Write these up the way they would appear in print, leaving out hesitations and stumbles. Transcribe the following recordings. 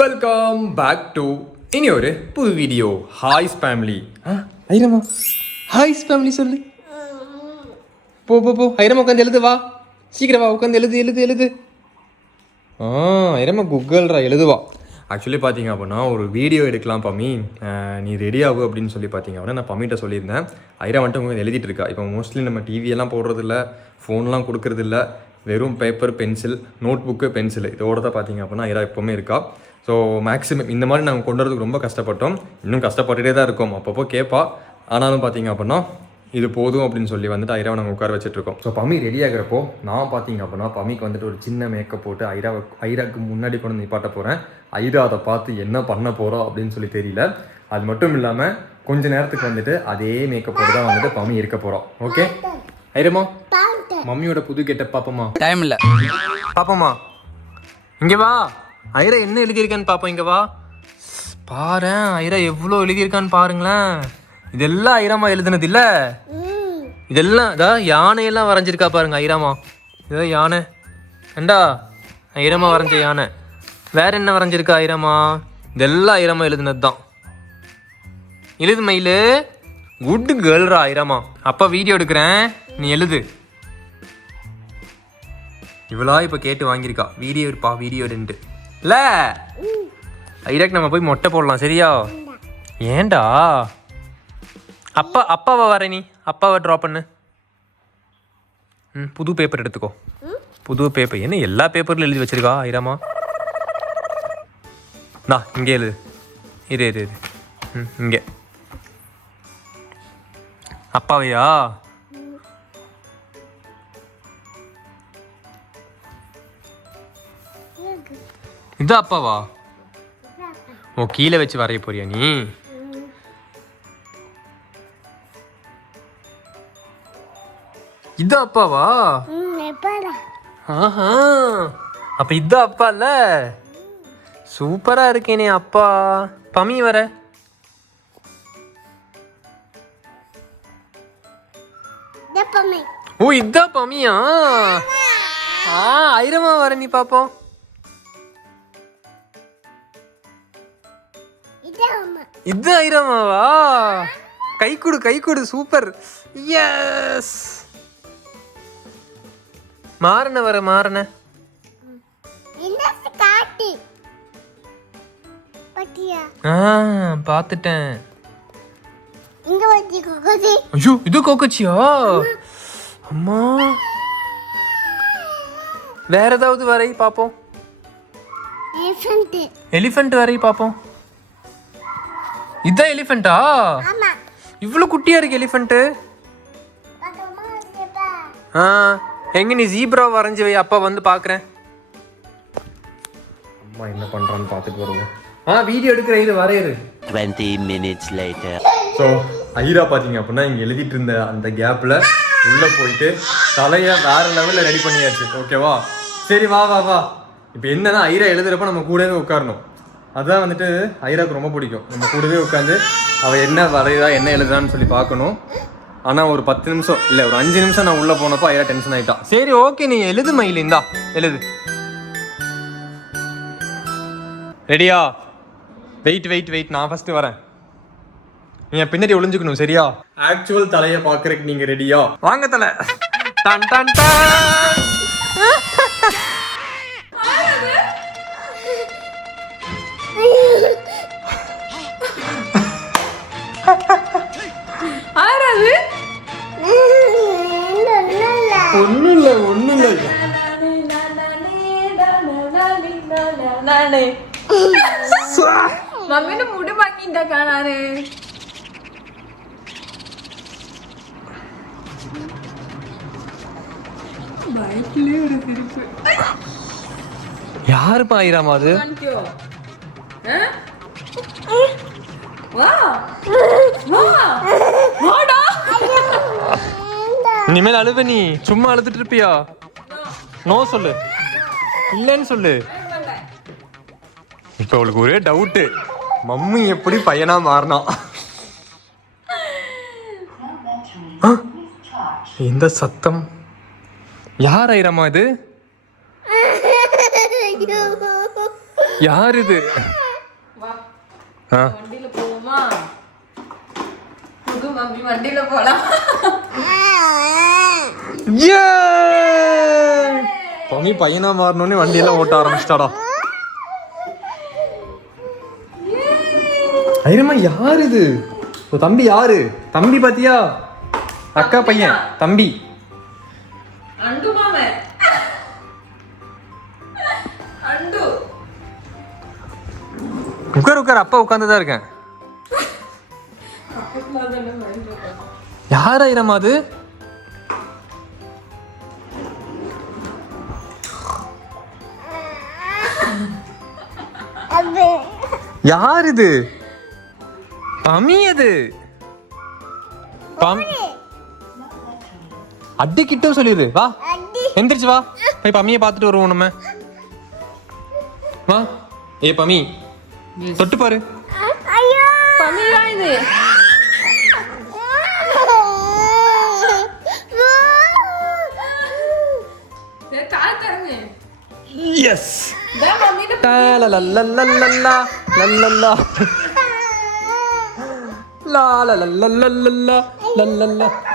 Welcome back to இனி ஒரு புது வீடியோ. ஹாய்ஸ் ஃபேமிலி. ஐரமா ஹாய்ஸ் ஃபேமிலி சொல்லு. போ போ போ ஐரமா உட்காந்து எழுது. வா சீக்கிரம் வா உட்காந்து எழுது எழுது எழுது. ஐரமா குகல்ரா எழுதுவா. ஆக்சுவலி பார்த்தீங்க அப்படின்னா ஒரு வீடியோ எடுக்கலாம் பம்மி, நீ ரெடி ஆகும் அப்படின்னு சொல்லி பார்த்தீங்க அப்படின்னா நான் பம்மிகிட்ட சொல்லியிருந்தேன். ஐரா வந்துட்டு உங்க எழுதிட்டு இருக்கா. இப்போ மோஸ்ட்லி நம்ம டிவியெல்லாம் போடுறதில்ல, ஃபோன்லாம் கொடுக்குறதில்ல, வெறும் paper pencil, notebook pencil இதோட தான் பார்த்தீங்க அப்படின்னா ஐரா எப்போவுமே இருக்கா. ஸோ மேக்ஸிமம் இந்த மாதிரி நாங்கள் கொண்டு வரதுக்கு ரொம்ப கஷ்டப்பட்டோம், இன்னும் கஷ்டப்பட்டுகிட்டே தான் இருக்கோம். அப்பப்போ கேட்பா, ஆனாலும் பார்த்தீங்க அப்படின்னா இது போதும் அப்படின்னு சொல்லி வந்துட்டு ஐராவை நாங்கள் உட்கார வச்சுட்ருக்கோம். ஸோ பம்மி ரெடி ஆகிறப்போ நான் பார்த்தீங்க அப்படின்னா பம்மிக்கு வந்துட்டு ஒரு சின்ன மேக்கப் போட்டு ஐராவுக்கு முன்னாடி கொண்டு நிப்பாட்ட போகிறேன். ஐரா அதை பார்த்து என்ன பண்ண போகிறோம் அப்படின்னு சொல்லி தெரியல. அது மட்டும் இல்லாமல் கொஞ்ச நேரத்துக்கு வந்துட்டு அதே மேக்கப் போட்டு தான் வந்துட்டு பம்மி இருக்க போகிறோம். ஓகே ஐரமா, மம்மியோட புது கெட்டப் பாப்போமா? டைம் இல்லை பாப்போமா? இங்கே வா. ஐரா என்ன எழுதியிருக்கான்னு பார்ப்போம். இங்கே வா பாரு, ஐரா எவ்வளோ எழுதியிருக்கான்னு பாருங்களேன். இதெல்லாம் ஐராமா எழுதுனது இல்லை, இதெல்லாம் இதான் யானையெல்லாம் வரைஞ்சிருக்கா பாருங்க ஐராமா. இதான் யானை ஏண்டா ஐராமா வரைஞ்ச யானை. வேற என்ன வரைஞ்சிருக்கா ஐராமா? இதெல்லாம் ஐராமா எழுதுனது தான். எழுது மயிலு, குட் கேர்ள்ரா ஐராமா. அப்பா வீடியோ எடுக்கிறேன், நீ எழுது. இவளா இப்போ கேட்டு வாங்கியிருக்கா வீடியோ எடுப்பா வீடியோ எடுன்ட்டு. இல்லை ஐராக்கு நம்ம போய் மொட்டை போடலாம் சரியா? ஏண்டா அப்பாவை வர, நீ அப்பாவை ட்ரா பண்ணு. புது பேப்பர் எடுத்துக்கோ. புது பேப்பர் என்ன எல்லா பேப்பர்லையும் எழுதி வச்சிருக்கா ஐராமா? நான் இங்கே எழுது. இது இது இது இங்கே அப்பாவையா? இது அப்பாவா? ஓ கீழே வச்சு வரைய போறியா நீ? இது அப்பாவா? ஆஹா, அப்ப இது அப்பா இல்ல? சூப்பரா இருக்கேனே அப்பா. பம்மி வர. ஓ இதா பம்மியா? ஐரமா வர, நீ பாப்போம். இது ஐரமாவா? கை கொடு கை கொடு, சூப்பர். எஸ் மாறன வர மாறன. பாத்துட்டேன். ஐயோ இது கோக்கச்சியா? அம்மா வேற ஏதாவது வரை பாப்போம். எலிஃபண்ட் வரை பாப்போம். இதான் எலிஃபண்டா? இவ்வளவு குட்டியா இருக்கு எலிஃபண்ட். எங்க நீ ஜீப்ரா வரைஞ்சி வை, அப்பா வந்து பாக்குறேன். அம்மா என்ன பண்றான்னு பாத்துட்டு வருவோம். வீடியோ எடுக்கிற இது வரையரு. 20 minutes later. ஸோ ஐரா பார்த்தீங்க அப்படின்னா இங்கே எழுதிட்டு இருந்த அந்த கேப்பில் உள்ளே போயிட்டு தலையை வேற லெவலில் ரெடி பண்ணியாச்சு. ஓகேவா? சரி வா வா வா. இப்போ என்னன்னா ஐரா எழுதுறப்ப நம்ம கூடவே உட்காரணும். அதுதான் வந்துட்டு ஐராவுக்கு ரொம்ப பிடிக்கும். நம்ம கூடவே உட்காந்து அவள் என்ன வரைதா என்ன எழுதுறான்னு சொல்லி பார்க்கணும். ஆனால் ஒரு 10 நிமிஷம் இல்லை ஒரு 5 நிமிஷம் நான் உள்ளே போனப்போ ஐரா டென்ஷன் ஆகிட்டான். சரி ஓகே நீ எழுது மயில், இந்தா எழுது. ரெடியா? வெயிட் வெயிட் வெயிட், நான் ஃபர்ஸ்ட் வரேன், நீங்க பின்னாடி ஒளிஞ்சுக்கணும் சரியா? ஆக்சுவல் தலையை பார்க்கறதுக்கு நீங்க ரெடியா? வாங்க தலை. Done done done. ஆராது ஒண்ணும் இல்ல ஒண்ணும் இல்ல. மம்மின்னு முடி வாங்கிட்டா காணாரு. யாருப்பா ஐராமா அது? இனிமேல் அழுவ, நீ சும்மா அழுதுட்டு இருப்பியா? நோ சொல்லு, இல்லன்னு சொல்லு. இப்ப அவளுக்கு ஒரே டவுட்டு, மம்மி எப்படி பையனா மாறினா? இந்த சத்தம் யார் ஐரமா இது? யார் இது? வா ஆ வண்டியில போவோமா? புது மம்மி வண்டியில போலாம். பமி பையனா மாறணும்னு வண்டியெல்லாம் ஓட்ட ஆரம்பிச்சிட்டாடா. ஐரம்மா யார் இது? தம்பி யாரு? தம்பி பாத்தியா? அக்கா பையன் தம்பி. அண்டு மாமே அண்டு. உட்கார் அப்பா உட்காந்துதான் இருக்கேன். யார் ஐரம்மா அது? யார் இது? பமி அது. அடி கிட்ட சொல்லிடு. வா எந்திரிச்சு வா, போய் பமியை பார்த்துட்டு வருவோம் நம்ம. வா ஏ பமி தொட்டு பாரு. பமி தான் இது. கால் தரங்க. எஸ் டா மம்மி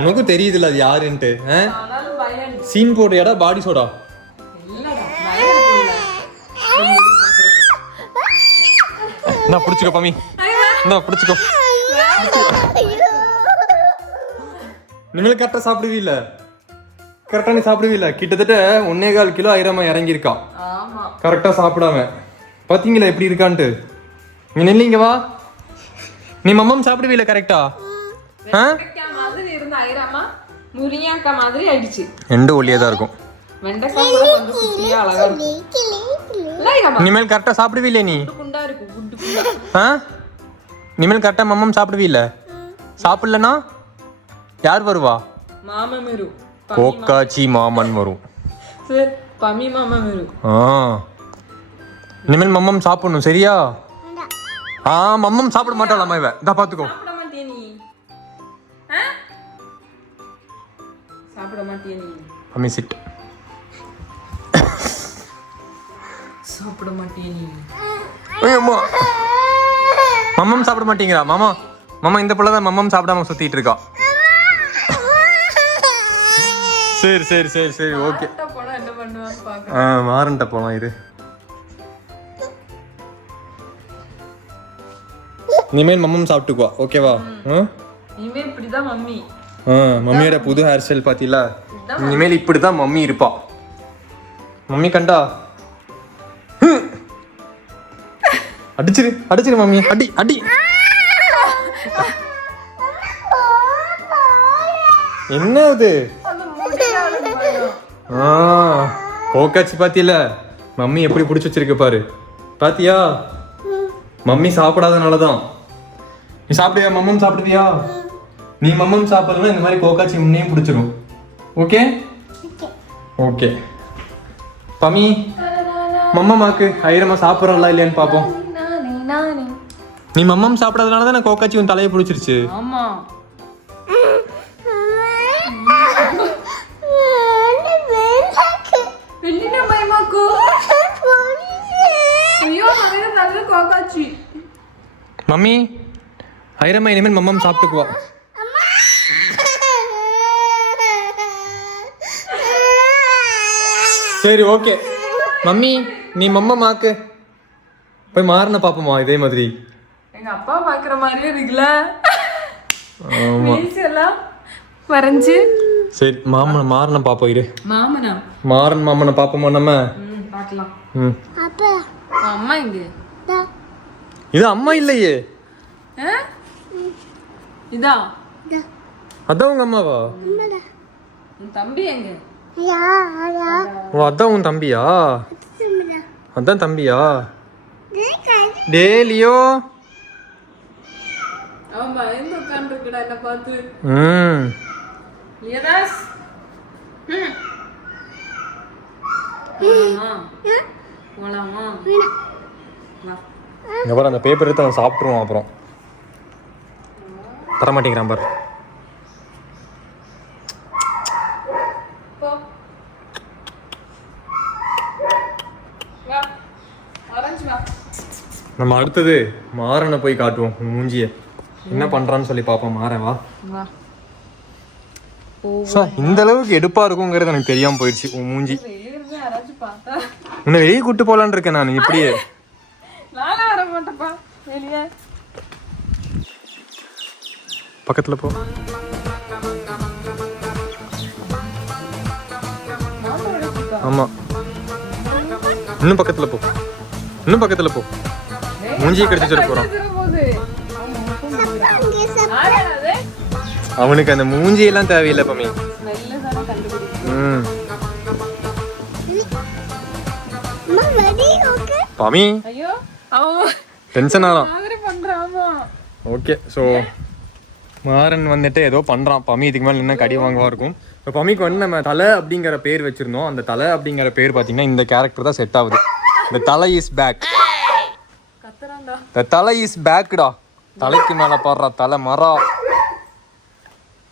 உனக்கு தெரியுதுல்ல அது யாருன்ட்டு. ஆனாலும் பயம் சீன் போடுறியாடா பாடி சோடா? இல்லடா பயம் நான் பிடிச்சிக்கோ பமி, நான் பிடிச்சிக்கோ. இனிமேல் கரெக்டாக சாப்பிடுவீல்ல? கரெக்டாக நீ சாப்பிடுவீல்ல? கிட்டத்தட்ட 1.25 கிலோ ஐரமா இறங்கியிருக்கா ஆமா. கரெக்டாக சாப்பிடாம. பார்த்தீங்களா எப்படி இருக்கான்ட்டு? நீ நில்லிங்க வா. நீ மம்மம் சாப்பிடுவீல்ல கரெக்டா? வெண்டைக்காய் மாதிரி இருந்த ஐராமா முரியாக்கா மாதிரி ஆயிடுச்சு. ரெண்டு ஒல்லியாக தான் இருக்கும். வெண்டைக்காய் கூட கொஞ்சம் குட்டியா அழகா இருக்கும். இல்ல ஐராமா இனிமேல் கரெக்டாக சாப்பிடுவீல்ல நீ? குண்டா இருக்கு குண்டு குண்டா. இனிமேல் கரெக்டாக மம்மம் சாப்பிடுவீல்ல? சாப்பிடலன்னா யார் வருவா? மாமா மேரு கோக்காச்சி மாமன் வரும். சரி பமி மாமா மேரு. இனிமேல் மம்மம் சாப்பிடணும் சரியா? மம்மம் சாப்பிட மாட்டாளாமா இவ. இதா பாத்துக்கோ. சாப்பிட மாட்டியா நீ? சாப்பிட மாட்டியா நீ? Mummy sit. சாப்பிட மாட்டியா நீ? அம்மா மம்மம் சாப்பிட மாட்டீங்களா? மாமா மாமா இந்த பிள்ளை தான் மம்மம் சாப்பிடாம சுத்திட்டு இருக்கா. சரி சரி சரி சரி ஓகே. போனா என்ன பண்ணுவான்னு பாக்க. மாறன்ட்ட போலாம் இரு. இனிமேல் மம்மம் சாப்பிட்டுக்குவா ஓகேவா? இனிமே இப்படிதான் மம்மி. மம்மியோட புது ஹேர் ஸ்டைல் பாத்தீங்களா? இனிமேல் இப்படிதான் மம்மி இருப்பா. மம்மி கண்டா அடிச்சிரு மம்மி. அடி அடி. என்ன அது? கோக்காச்சி பாத்தியில மம்மி எப்படி பிடிச்சி வச்சிருக்க பாரு. பாத்தியா? மம்மி சாப்பிடாதனாலதான். நீ சாப்பிடுவியா? மம்மம் சாப்பிடுவியா? நீ மம்மம் சாப்பிடலாம் இந்த மாதிரி கோக்காச்சி முன்னையும் பிடிச்சிரும். ஓகே ஓகே பமி மம்மமாக்கு ஐரமா சாப்பிட்றா இல்லையான்னு பாப்போம். நீ மம்மம் சாப்பிடாதனால தான் நான் கோக்காச்சி உன் தலையை பிடிச்சிருச்சு. ஆமா வெள்ளின பயமாக்கு. ஐயோ மம்மி நல்ல கோகாச்சி. மம்மி ஐரமா இனிமேல் மம்மம் சாப்பிட்டுக்குவா. சரி ஓகே மம்மி நீ மம்மமாக்கு போய் மாறின பாப்போமா இதே மாதிரி. எங்க அப்பா பாக்குற மாதிரியே இருக்குல்ல மீல்ஸ் எல்லாம் வரைஞ்சு. சரி மாமனை மாறின பாப்போம் இரு. மாமனா மாறன் மாமனை பாப்போமா நம்ம? பார்க்கலாம். அப்பா அம்மா இங்க. இது அம்மா இல்லையே. இதா அதான் உங்க அம்மாவா? உன் தம்பி எங்க? ஓ அதான் உன் தம்பியா? அதான் தம்பியா? டே லியோ. அவன் பயந்து உட்காந்துருக்குடா என்ன பார்த்து. லியதாஸ் போலாமா? இங்க பாரு அந்த பேப்பர் எடுத்து அவன் சாப்பிட்டுருவான். அப்புறம் தரமாட்டேங்கிறான் பாரு. வா ஆரஞ்சு வா. நம்ம அடுத்தது மாறனை போய் காட்டுவோம் மூஞ்சிய என்ன பண்றான்னு சொல்லி பார்ப்போம். மாறன் வா. இந்த அளவுக்கு எடுப்பா இருக்குங்கிறது எனக்கு தெரியாம போயிடுச்சு உன் மூஞ்சி. உன்னை வெளியே கூட்டு போலான்னு இருக்கேன் நான். இப்படியே வர மாட்டேப்பா வெளியே. பக்கத்துல போ. ஆமா இன்னும் பக்கத்துல போ. இன்னும் பக்கத்துல போ. மூஞ்சியை கடிச்சு சொல்ல போறான். அவனுக்கு அந்த மூஞ்சியெல்லாம் தேவையில்லை பமி. பமி டென்ஷன் ஆகலாம். ஓகே ஸோ மாறன் வந்துட்டு ஏதோ பண்றான். பமி இதுக்கு மேலே என்ன கடி வாங்கவா இருக்கும். இப்போ பமிக்கு வந்து நம்ம தலை அப்படிங்கிற பேர் வச்சிருந்தோம். அந்த தலை அப்படிங்கிற பேர் பார்த்தீங்கன்னா இந்த கேரக்டர் தான் செட் ஆகுது. இந்த தலை இஸ் பேக். இந்த தலை இஸ் பேக்குடா. தலைக்கு மேலே பாடுறா தலை மரா.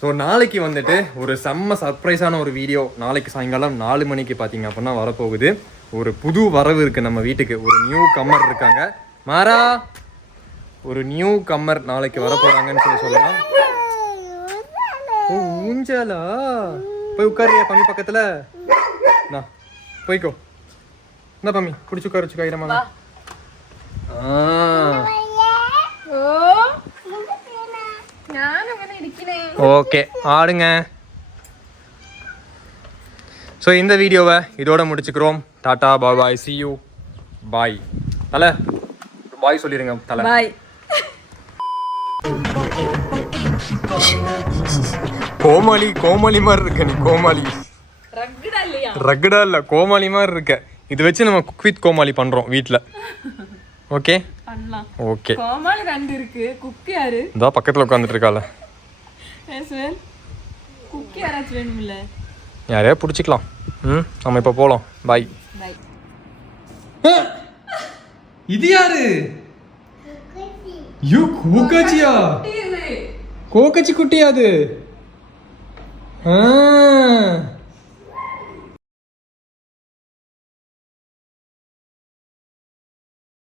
ஸோ நாளைக்கு வந்துட்டு ஒரு செம்ம சர்ப்ரைஸான ஒரு வீடியோ நாளைக்கு சாயங்காலம் 4 மணிக்கு பார்த்தீங்க அப்படின்னா வரப்போகுது. ஒரு புது வரவு இருக்குது நம்ம வீட்டுக்கு. ஒரு நியூ கம்மர் இருக்காங்க. மாறா ஒரு நியூ கம்மர் நாளைக்கு வரப்போறாங்கன்னு சொல்லலாம். ஓ ஊஞ்சலா போய் உட்காரியா பம்மி பக்கத்துல. நான் போய்க்கோ. என்ன பம்மி பிடிச்சி உட்கார வச்சுக்கோ. ஐரமா ஓகே ஆடுங்க. ஸோ இந்த வீடியோவை இதோட முடிச்சுக்கிறோம். டாடா பாய் பாய் சி யூ பாய். தலை பாய் சொல்லிடுங்க. தலை பாய். கோமாளி கோமாளி மாதிரி இருக்க நீ. கோமாளி ரக்குடா இல்ல கோமாளி மாதிரி இருக்க. இது வச்சு நம்ம குக் வித் கோமாளி பண்றோம் வீட்ல. ஓகே பண்ணலாம். ஓகே கோமாளி 2 இருக்கு. குக் யாரு? இதோ பக்கத்துல உட்கார்ந்துட்டு இருக்கால. எஸ்வெல் குக் யாராச்சும் வேணும்ல. யாரையா பிடிச்சிக்கலாம். நம்ம இப்போ போகலாம். பாய் பாய். இது யாரு? யூ கோகச்சியா? கோகச்சி குட்டியா அது?